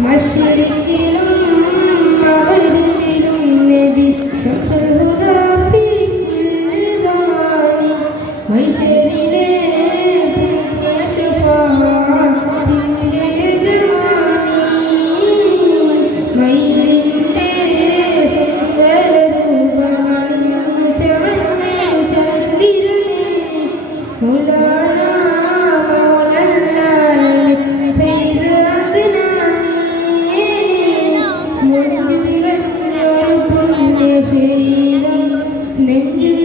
മഷരിക്കിലും ശരീരം നെഞ്ചിൽ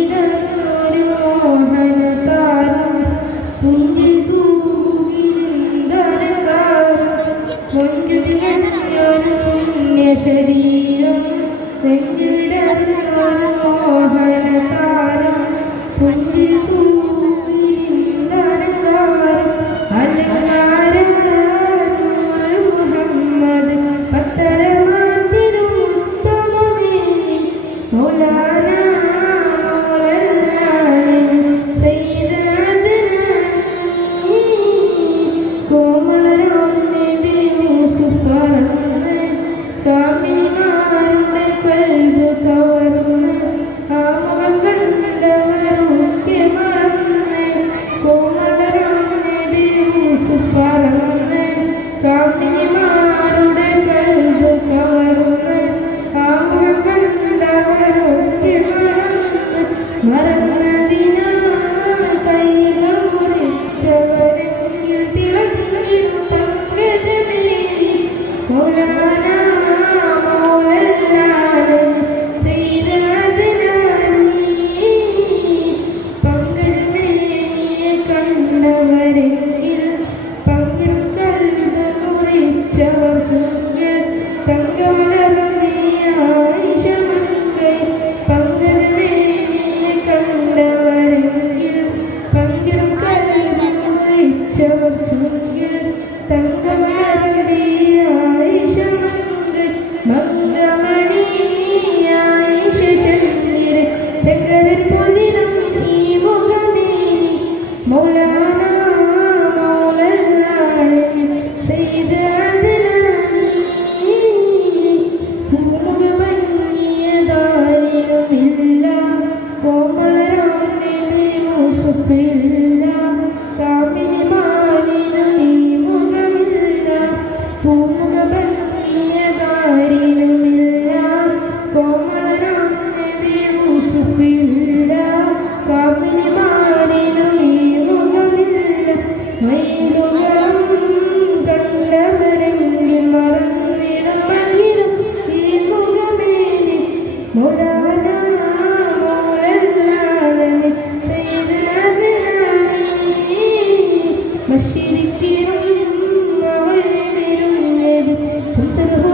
മോഹന താരം പുഞ്ചിൽ തൂകുകിരിന്തരക്കാരം പുണ്യ ശരീരം നെഞ്ചിൽ Hola. സുഖ്യത്തങ്കമാരുടെ 从这个